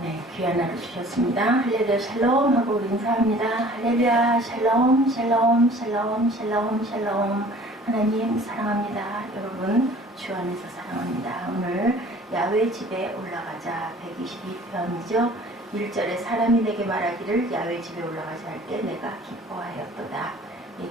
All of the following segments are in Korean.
네, 귀한 하루 주셨습니다. 할렐루야 샬롬 하고 우리 인사합니다. 할렐루야 샬롬 샬롬 샬롬 샬롬 샬롬. 하나님 사랑합니다. 여러분 주 안에서 사랑합니다. 오늘 야훼 집에 올라가자 122편이죠. 1절에 사람이 내게 말하기를 야훼 집에 올라가자 할 때 내가 기뻐하였도다.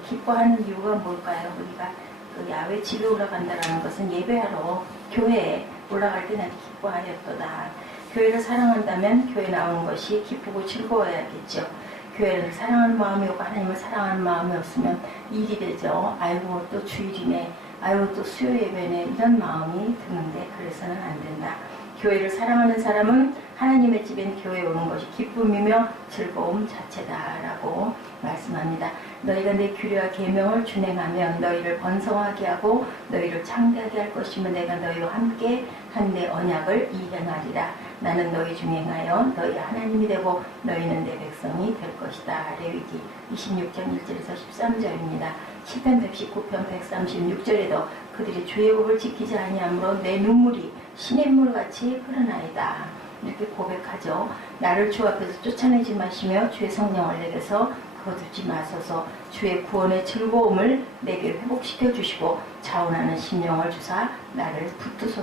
기뻐하는 이유가 뭘까요? 우리가 그 야훼 집에 올라간다는 것은 예배하러 교회에 올라갈 때 내가 기뻐하였도다. 교회를 사랑한다면 교회 나오는 것이 기쁘고 즐거워야겠죠. 교회를 사랑하는 마음이 없고 하나님을 사랑하는 마음이 없으면 일이 되죠. 아이고 또 주일이네, 아이고 또 수요 예배네, 이런 마음이 드는데 그래서는 안 된다. 교회를 사랑하는 사람은 하나님의 집엔 교회에 오는 것이 기쁨이며 즐거움 자체다라고 말씀합니다. 너희가 내 규례와 계명을 준행하면 너희를 번성하게 하고 너희를 창대하게 할 것이며 내가 너희와 함께 한 내 언약을 이행하리라. 나는 너희 중에 행하여 너희 하나님이 되고 너희는 내 백성이 될 것이다. 레위기 26장 1절에서 13절입니다. 시편 119편 136절에도 그들이 주의 법을 지키지 아니하므로 내 눈물이 시냇물같이 흐르나이다. 이렇게 고백하죠. 나를 주 앞에서 쫓아내지 마시며 주의 성령을 내게서 거두지 마소서. 주의 구원의 즐거움을 내게 회복시켜 주시고 자원하는 심령을 주사 나를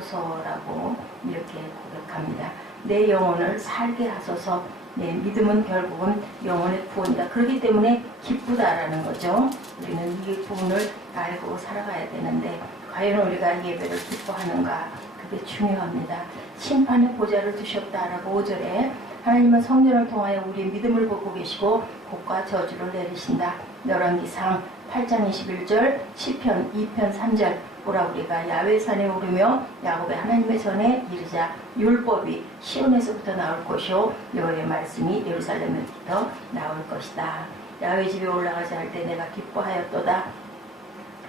붙드소서라고 이렇게 고백합니다. 내 영혼을 살게 하소서. 네, 믿음은 결국은 영혼의 구원이다. 그렇기 때문에 기쁘다라는 거죠. 우리는 이 부분을 알고 살아가야 되는데 과연 우리가 예배를 기뻐하는가? 그게 중요합니다. 심판의 보좌를 두셨다라고 5절에 하나님은 성전을 통하여 우리의 믿음을 보고 계시고 복과 저주를 내리신다. 열왕기상 8장 21절, 시편 2편 3절. 보라 우리가 야훼산에 오르며 야곱의 하나님의 전에 이르자. 율법이 시온에서부터 나올 것이요 여호와의 말씀이 예루살렘에부터 나올 것이다. 야훼 집에 올라가자 할 때 내가 기뻐하였도다.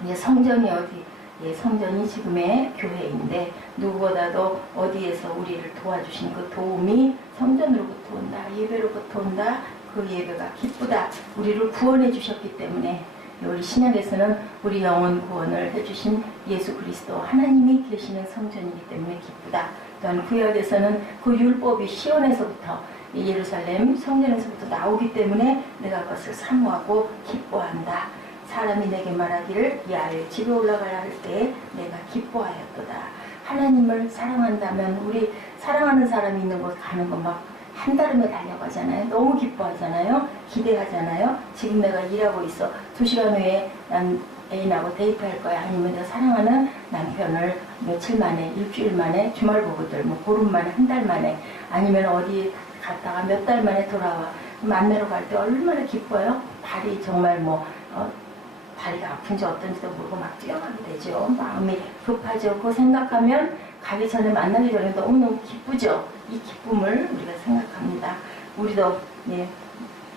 이제 성전이 어디? 예, 성전이 지금의 교회인데 누구보다도 어디에서 우리를 도와주신 그 도움이 성전으로부터 온다. 예배로부터 온다. 그 예배가 기쁘다. 우리를 구원해 주셨기 때문에 우리 신약에서는 우리 영혼 구원을 해주신 예수 그리스도 하나님이 계시는 성전이기 때문에 기쁘다. 또한 구약에서는 그 율법이 시온에서부터 예루살렘 성전에서부터 나오기 때문에 내가 그것을 사모하고 기뻐한다. 사람이 내게 말하기를 야훼 집에 올라가라 할 때 내가 기뻐하였도다. 하나님을 사랑한다면 우리 사랑하는 사람이 있는 곳 가는 거 막 한달음에 달려가잖아요. 너무 기뻐하잖아요. 기대하잖아요. 지금 내가 일하고 있어. 2시간 후에 난 애인하고 데이트할 거야. 아니면 내가 사랑하는 남편을 며칠 만에, 일주일 만에, 주말 보고들, 뭐 보름 만에, 한 달 만에, 아니면 어디 갔다가 몇 달 만에 돌아와. 만나러 갈 때 얼마나 기뻐요? 발이 정말 다리가 아픈지 어떤지도 모르고 막 뛰어가게 되죠. 마음이 급하죠. 그거 생각하면 가기 전에 만나기 전에 너무너무 기쁘죠. 이 기쁨을 우리가 생각합니다. 우리도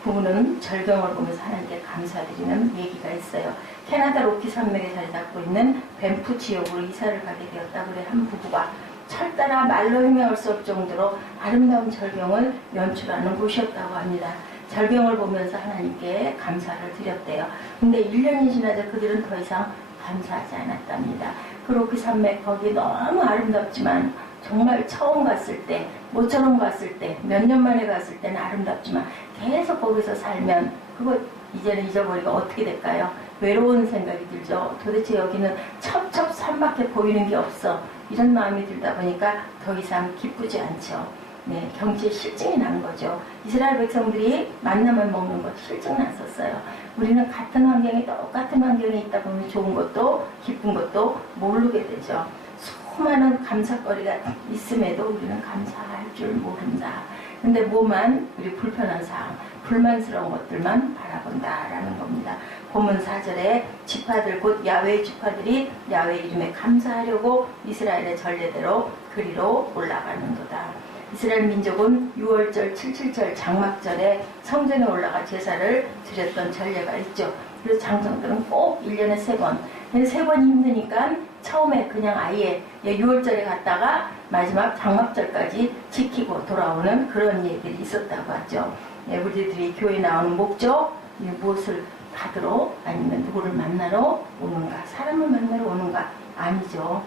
부부는 절경을 보면서 하나님께 감사드리는 얘기가 있어요. 캐나다 로키 산맥에 자리 잡고 있는 밴프 지역으로 이사를 가게 되었다. 그래 한 부부가 철따라 말로 헤매올 수 없을 정도로 아름다운 절경을 연출하는 곳이었다고 합니다. 절경을 보면서 하나님께 감사를 드렸대요. 근데 1년이 지나자 그들은 더 이상 감사하지 않았답니다. 그 로키 산맥 거기 너무 아름답지만 정말 처음 갔을 때, 모처럼 갔을 때, 몇 년 만에 갔을 때는 아름답지만 계속 거기서 살면 그거 이제는 잊어버리고 어떻게 될까요? 외로운 생각이 들죠. 도대체 여기는 첩첩 산밖에 보이는 게 없어. 이런 마음이 들다 보니까 더 이상 기쁘지 않죠. 네, 경치에 실증이 나는 거죠. 이스라엘 백성들이 만나면 먹는 것 실증 났었어요. 우리는 같은 환경에 똑같은 환경에 있다 보면 좋은 것도 기쁜 것도 모르게 되죠. 수많은 감사거리가 있음에도 우리는 감사할 줄 모른다. 근데 뭐만 우리 불편한 사항, 불만스러운 것들만 바라본다라는 겁니다. 본문 4절에 지파들 곧 야훼 지파들이 야훼 이름에 감사하려고 이스라엘의 전례대로 그리로 올라가는도다. 이스라엘 민족은 6월절, 77절, 장막절에 성전에 올라가 제사를 드렸던 전례가 있죠. 그래서 장성들은 꼭 1년에 3번. 근데 3번이 힘드니까 처음에 그냥 아예 6월절에 갔다가 마지막 장막절까지 지키고 돌아오는 그런 일들이 있었다고 하죠. 우리들이 교회에 나오는 목적, 무엇을 받으러 아니면 누구를 만나러 오는가, 사람을 만나러 오는가? 아니죠.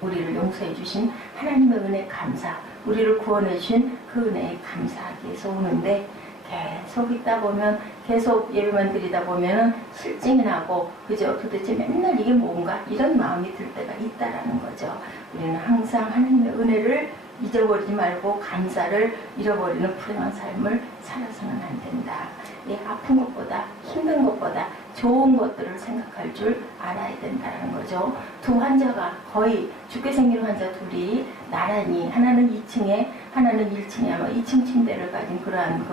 우리를 용서해 주신 하나님의 은혜 감사, 우리를 구원해 주신 그 은혜에 감사하기 위해서 오는데, 계속 있다 보면, 계속 예배만 드리다 보면은 실증이 나고, 그죠? 도대체 맨날 이게 뭔가 이런 마음이 들 때가 있다라는 거죠. 우리는 항상 하나님의 은혜를 잊어버리지 말고 감사를 잃어버리는 불행한 삶을 살아서는 안 된다. 아픈 것보다, 힘든 것보다 좋은 것들을 생각할 줄 알아야 된다는 거죠. 두 환자가 거의 죽게 생긴 환자 둘이 나란히, 하나는 2층에 하나는 1층에 아마 2층 침대를 가진 그러한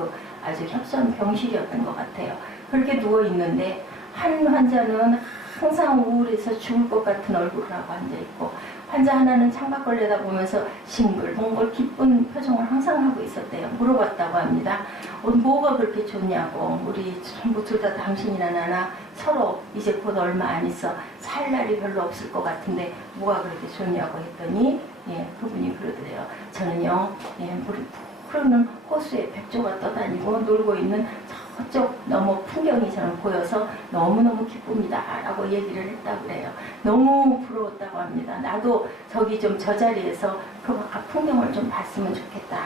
아주 협소한 병실이었던 것 같아요. 그렇게 누워 있는데 한 환자는 항상 우울해서 죽을 것 같은 얼굴을 하고 앉아있고, 환자 하나는 창밖을 내다보면서 싱글벙글 기쁜 표정을 항상 하고 있었대요. 물어봤다고 합니다. 뭐가 그렇게 좋냐고. 우리 전부 둘 다 당신이나 나나 서로 이제 곧 얼마 안 있어 살 날이 별로 없을 것 같은데 뭐가 그렇게 좋냐고 했더니, 그분이 그러더래요. 저는요, 물이 흐르는 호수에 백조가 떠다니고 놀고 있는 저쪽 너무 풍경이 저는 보여서 너무너무 기쁩니다 라고 얘기를 했다고 그래요. 너무 부러웠다고 합니다. 나도 저기 좀 저 자리에서 그 풍경을 좀 봤으면 좋겠다.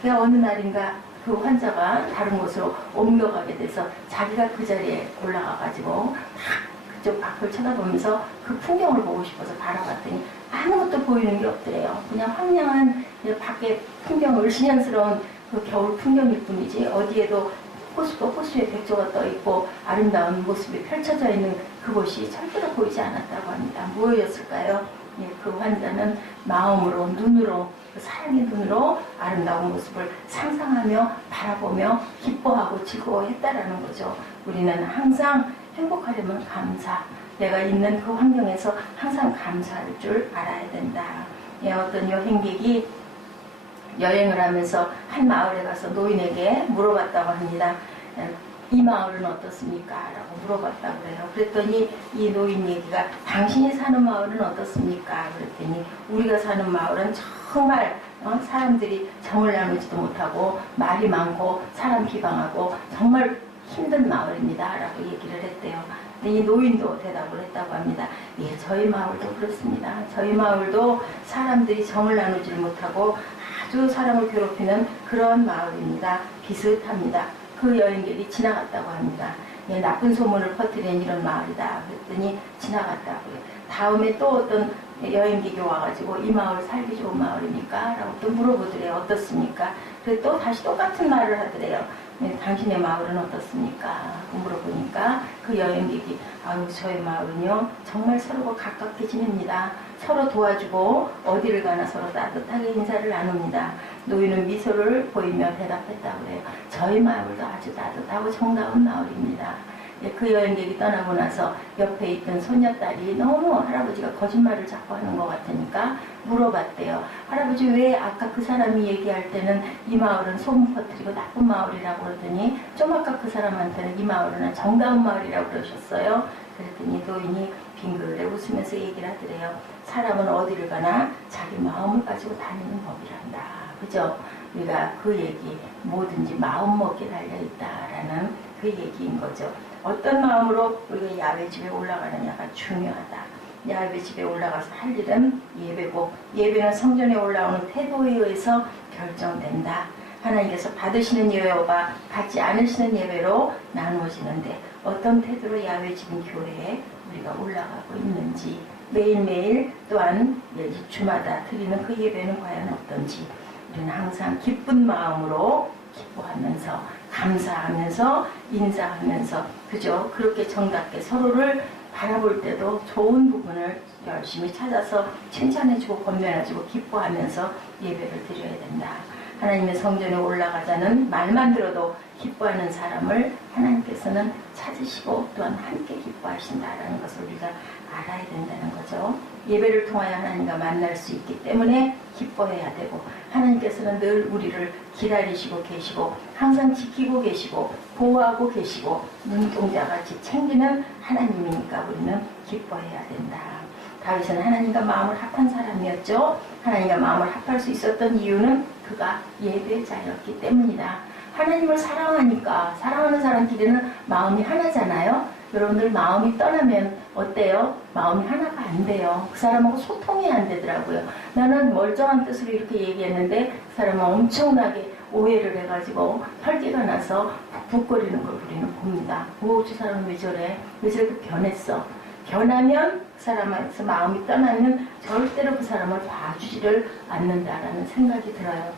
그러니까 어느 날인가 그 환자가 다른 곳으로 옮겨가게 돼서 자기가 그 자리에 올라가가지고 그쪽 밖을 쳐다보면서 그 풍경을 보고 싶어서 바라봤더니 아무것도 보이는 게 없더래요. 그냥 황량한 밖에 풍경, 을씨년스러운 그 겨울 풍경일 뿐이지 어디에도 호수에 백조가 떠있고 아름다운 모습이 펼쳐져 있는 그곳이 절대로 보이지 않았다고 합니다. 무엇이었을까요? 그 환자는 마음으로, 눈으로, 그 사랑의 눈으로 아름다운 모습을 상상하며 바라보며 기뻐하고 즐거워했다라는 거죠. 우리는 항상 행복하려면 감사, 내가 있는 그 환경에서 항상 감사할 줄 알아야 된다. 어떤 여행객이 여행을 하면서 한 마을에 가서 노인에게 물어봤다고 합니다. 이 마을은 어떻습니까? 라고 물어봤다고 그래요. 그랬더니 이 노인 얘기가 당신이 사는 마을은 어떻습니까? 그랬더니 우리가 사는 마을은 정말 사람들이 정을 나누지도 못하고 말이 많고 사람 비방하고 정말 힘든 마을입니다 라고 얘기를 했대요. 근데 이 노인도 대답을 했다고 합니다. 저희 마을도 그렇습니다. 저희 마을도 사람들이 정을 나누질 못하고 아주 사람을 괴롭히는 그런 마을입니다. 비슷합니다. 그 여행객이 지나갔다고 합니다. 나쁜 소문을 퍼뜨리는 이런 마을이다. 그랬더니 지나갔다고요. 다음에 또 어떤 여행객이 와가지고 이 마을 살기 좋은 마을입니까? 라고 또 물어보더래요. 어떻습니까? 그래서 또 다시 똑같은 말을 하더래요. 당신의 마을은 어떻습니까? 물어보니까 그 여행객이 저희 마을은요 정말 서로가 가깝게 지냅니다. 서로 도와주고 어디를 가나 서로 따뜻하게 인사를 나눕니다. 노인은 미소를 보이며 대답했다고 해요. 저희 마을도 아주 따뜻하고 정다운 마을입니다. 그 여행객이 떠나고 나서 옆에 있던 소녀딸이 너무 할아버지가 거짓말을 자꾸 하는 것 같으니까 물어봤대요. 할아버지 왜 아까 그 사람이 얘기할 때는 이 마을은 소문 퍼뜨리고 나쁜 마을이라고 그러더니 좀 아까 그 사람한테는 이 마을은 정다운 마을이라고 그러셨어요. 그랬더니 노인이 빙그레 웃으면서 얘기를 하더래요. 사람은 어디를 가나 자기 마음을 가지고 다니는 법이란다. 그죠? 우리가 그 얘기 뭐든지 마음 먹기에 달려있다라는 그 얘기인 거죠. 어떤 마음으로 우리가 야외집에 올라가느냐가 중요하다. 야외집에 올라가서 할 일은 예배고 예배는 성전에 올라오는 태도에 의해서 결정된다. 하나님께서 받으시는 예배와 받지 않으시는 예배로 나누어지는데 어떤 태도로 야외집인 교회에 우리가 올라가고 있는지 매일매일 또한 주마다 드리는 그 예배는 과연 어떤지 우리는 항상 기쁜 마음으로 기뻐하면서 감사하면서 인사하면서 그죠? 그렇게 정답게 서로를 바라볼 때도 좋은 부분을 열심히 찾아서 칭찬해주고 건면해주고 기뻐하면서 예배를 드려야 된다. 하나님의 성전에 올라가자는 말만 들어도 기뻐하는 사람을 하나님께서는 찾으시고 또한 함께 기뻐하신다라는 것을 우리가 알아야 된다는 거죠. 예배를 통하여 하나님과 만날 수 있기 때문에 기뻐해야 되고 하나님께서는 늘 우리를 기다리시고 계시고 항상 지키고 계시고 보호하고 계시고 눈동자같이 챙기는 하나님이니까 우리는 기뻐해야 된다. 다윗은 하나님과 마음을 합한 사람이었죠. 하나님과 마음을 합할 수 있었던 이유는 그가 예배자였기 때문이다. 하나님을 사랑하니까 사랑하는 사람끼리는 마음이 하나잖아요. 여러분들 마음이 떠나면 어때요? 마음이 하나가 안 돼요. 그 사람하고 소통이 안 되더라고요. 나는 멀쩡한 뜻으로 이렇게 얘기했는데 그 사람은 엄청나게 오해를 해가지고 혈기가 나서 북북거리는 걸 우리는 봅니다. 저 사람은 왜 저래? 왜 저렇게 변했어? 변하면 그 사람에서 마음이 떠나면 절대로 그 사람을 봐주지를 않는다라는 생각이 들어요.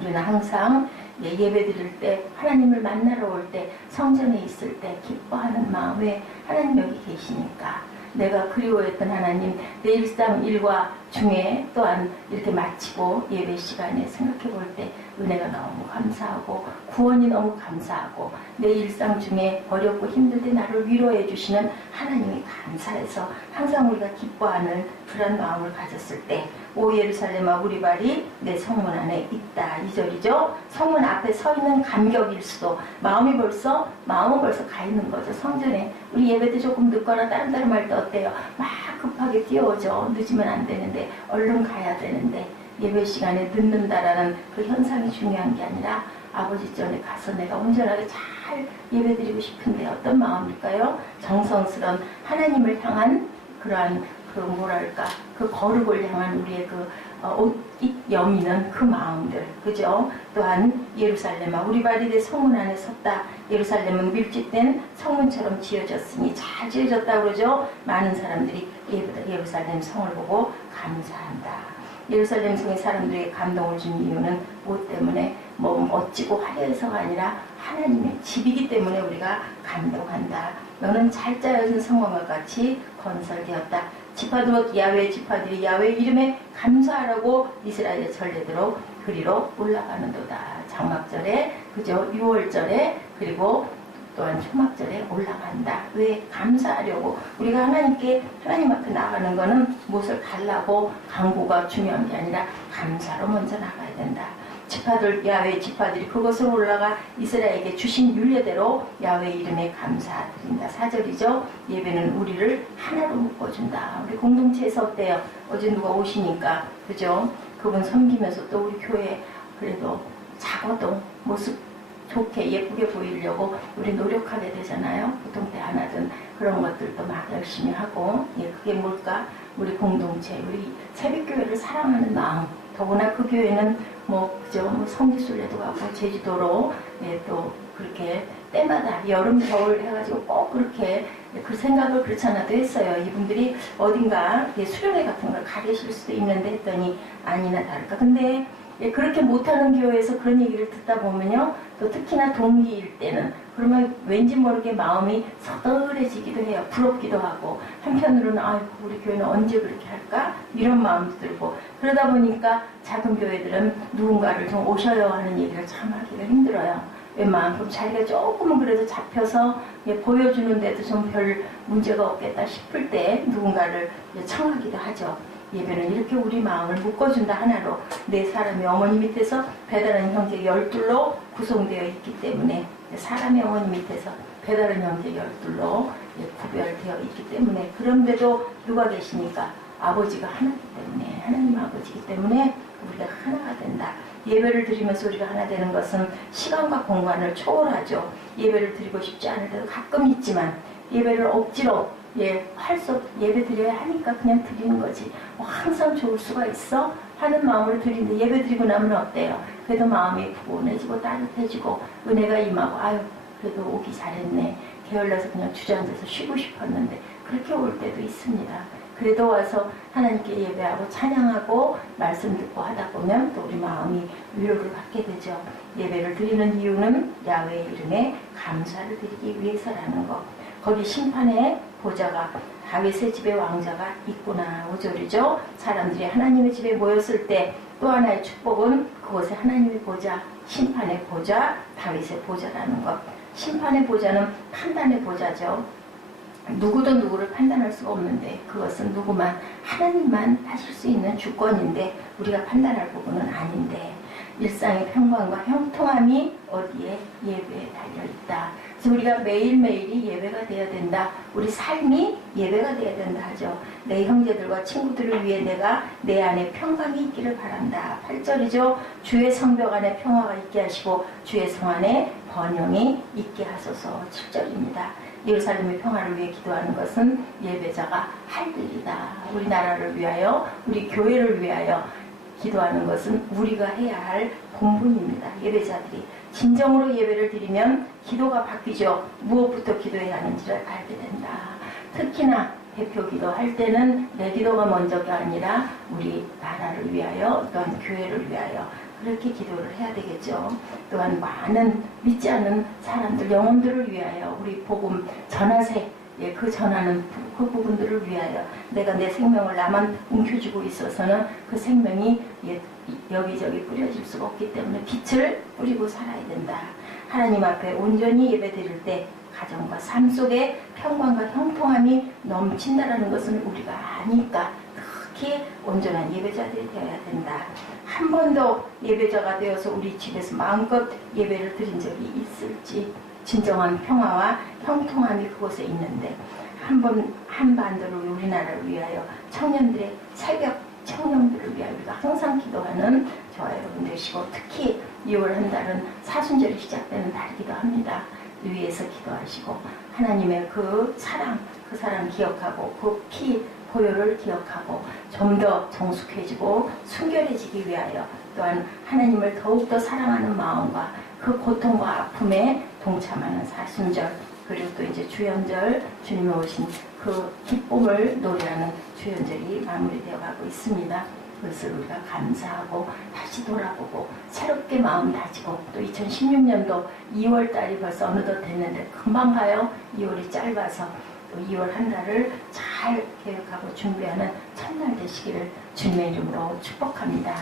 우리는 항상 예배 드릴 때, 하나님을 만나러 올 때, 성전에 있을 때 기뻐하는 마음에 하나님 여기 계시니까 내가 그리워했던 하나님, 내 일상 일과 중에 또한 이렇게 마치고 예배 시간에 생각해 볼 때 은혜가 너무 감사하고 구원이 너무 감사하고 내 일상 중에 어렵고 힘들 때 나를 위로해 주시는 하나님이 감사해서 항상 우리가 기뻐하는 그런 마음을 가졌을 때 오 예루살렘아 우리 발이 내 성문 안에 있다. 2절이죠. 성문 앞에 서 있는 감격일 수도 마음은 벌써 가 있는 거죠. 성전에 우리 예배 때 조금 늦거나 다른 할 때 어때요? 막 급하게 뛰어오죠. 늦으면 안 되는데 얼른 가야 되는데 예배 시간에 늦는다라는 그 현상이 중요한 게 아니라 아버지 전에 가서 내가 온전하게 잘 예배드리고 싶은데 어떤 마음일까요? 정성스러운 하나님을 향한 그러한 그 거룩을 향한 우리의 옷 여미는 그 마음들, 그죠? 또한 예루살렘아 우리 발이 내 성문 안에 섰다. 예루살렘은 밀집된 성문처럼 지어졌으니 잘 지어졌다 그러죠? 많은 사람들이 예루살렘 성을 보고 감사한다. 예루살렘 성의 사람들에게 감동을 준 이유는 무엇 때문에 뭐 멋지고 화려해서가 아니라 하나님의 집이기 때문에 우리가 감동한다. 너는 잘 짜여진 성막과 같이 건설되었다. 지파도 야외 지파들이 야외 이름에 감사하라고 이스라엘 전례대로 그리로 올라가는도다. 장막절에 그죠? 6월절에 그리고 또한 초막절에 올라간다. 왜? 감사하려고. 우리가 하나님 앞에 나가는 거는 무엇을 달라고 강구가 중요한 게 아니라 감사로 먼저 나가야 된다. 야외 지파들이 그것으로 올라가 이스라엘에게 주신 율례대로 야외 이름에 감사드린다. 4절이죠. 예배는 우리를 하나로 묶어준다. 우리 공동체에서 어때요? 어제 누가 오시니까 그죠? 그분 섬기면서 또 우리 교회 그래도 작아도 모습 좋게 예쁘게 보이려고 우리 노력하게 되잖아요. 보통 때 하나든 그런 것들도 막 열심히 하고 그게 뭘까? 우리 공동체, 우리 새벽교회를 사랑하는 마음. 더구나 그 교회는 그죠? 성지순례도 가고 제주도로 또 그렇게 때마다 여름 겨울 해가지고 꼭 그렇게 그 생각을 그렇지 않아도 했어요. 이분들이 어딘가 수련회 같은 걸 가 계실 수도 있는데 했더니 아니나 다를까. 근데 그렇게 못하는 교회에서 그런 얘기를 듣다 보면요. 또 특히나 동기일 때는 그러면 왠지 모르게 마음이 서늘해지기도 해요. 부럽기도 하고 한편으로는 아이고 우리 교회는 언제 그렇게 할까? 이런 마음도 들고 그러다 보니까 작은 교회들은 누군가를 좀 오셔야 하는 얘기를 참 하기가 힘들어요. 웬만큼 자기가 조금은 그래도 잡혀서 보여주는데도 좀 별 문제가 없겠다 싶을 때 누군가를 청하기도 하죠. 예배는 이렇게 우리 마음을 묶어준다. 하나로 네 사람이 어머니 밑에서 배달하는 형제 12로 구성되어 있기 때문에 사람의 어머니 밑에서 배달하는 형제 12로 구별되어 있기 때문에 그런데도 누가 계시니까 아버지가 하나이기 때문에 하나님 아버지이기 때문에 우리가 하나가 된다. 예배를 드리면서 우리가 하나 되는 것은 시간과 공간을 초월하죠. 예배를 드리고 싶지 않을 때도 가끔 있지만 예배를 억지로 예배 드려야 하니까 그냥 드리는 거지. 항상 좋을 수가 있어? 하는 마음으로 드리는데 예배 드리고 나면 어때요? 그래도 마음이 푸근해지고 따뜻해지고 은혜가 임하고 아유 그래도 오기 잘했네. 게을러서 그냥 주저앉아서 쉬고 싶었는데 그렇게 올 때도 있습니다. 그래도 와서 하나님께 예배하고 찬양하고 말씀 듣고 하다 보면 또 우리 마음이 위로를 받게 되죠. 예배를 드리는 이유는 야훼의 이름에 감사를 드리기 위해서라는 것. 거기 심판의 보좌가 다윗의 집에 왕자가 있구나. 5절이죠. 사람들이 하나님의 집에 모였을 때 또 하나의 축복은 그곳에 하나님의 보좌, 심판의 보좌, 다윗의 보좌라는 것. 심판의 보좌는 판단의 보좌죠. 누구도 누구를 판단할 수가 없는데 그것은 누구만 하나님만 하실 수 있는 주권인데 우리가 판단할 부분은 아닌데 일상의 평강과 형통함이 어디에? 예배에 달려있다. 그래서 우리가 매일매일이 예배가 되어야 된다. 우리 삶이 예배가 되어야 된다 하죠. 내 형제들과 친구들을 위해 내가 내 안에 평강이 있기를 바란다. 8절이죠. 주의 성벽 안에 평화가 있게 하시고 주의 성 안에 번영이 있게 하소서. 7절입니다. 예루살렘의 평화를 위해 기도하는 것은 예배자가 할 일이다. 우리나라를 위하여, 우리 교회를 위하여 기도하는 것은 우리가 해야 할 본분입니다. 예배자들이 진정으로 예배를 드리면 기도가 바뀌죠. 무엇부터 기도해야 하는지를 알게 된다. 특히나 대표 기도할 때는 내 기도가 먼저가 아니라 우리 나라를 위하여, 또한 교회를 위하여 그렇게 기도를 해야 되겠죠. 또한 많은 믿지 않는 사람들, 영혼들을 위하여 우리 복음 전하세, 그 전하는 그 부분들을 위하여 내가 내 생명을 나만 움켜쥐고 있어서는 그 생명이 여기저기 뿌려질 수가 없기 때문에 빛을 뿌리고 살아야 된다. 하나님 앞에 온전히 예배드릴 때 가정과 삶 속에 평강과 형통함이 넘친다라는 것은 우리가 아니까 특히 온전한 예배자들이 되어야 된다. 한 번도 예배자가 되어서 우리 집에서 마음껏 예배를 드린 적이 있을지, 진정한 평화와 형통함이 그곳에 있는데 한반도를 우리나라를 위하여 청년들의 새벽 청년들을 위하여 우리가 항상 기도하는 저와 여러분 되시고, 특히 6월 한 달은 사순절이 시작되는 달이기도 합니다. 위에서 기도하시고 하나님의 그 사랑 기억하고 그 피 보혈을 기억하고 좀 더 정숙해지고 순결해지기 위하여, 또한 하나님을 더욱더 사랑하는 마음과 그 고통과 아픔에 동참하는 사순절, 그리고 또 이제 주연절, 주님이 오신 그 기쁨을 노래하는 주연절이 마무리되어 가고 있습니다. 그것을 우리가 감사하고 다시 돌아보고 새롭게 마음 다지고, 또 2016년도 2월달이 벌써 어느덧 됐는데 금방 가요. 2월이 짧아서 또 2월 한 달을 잘 계획하고 준비하는 첫날 되시기를 주님의 이름으로 축복합니다.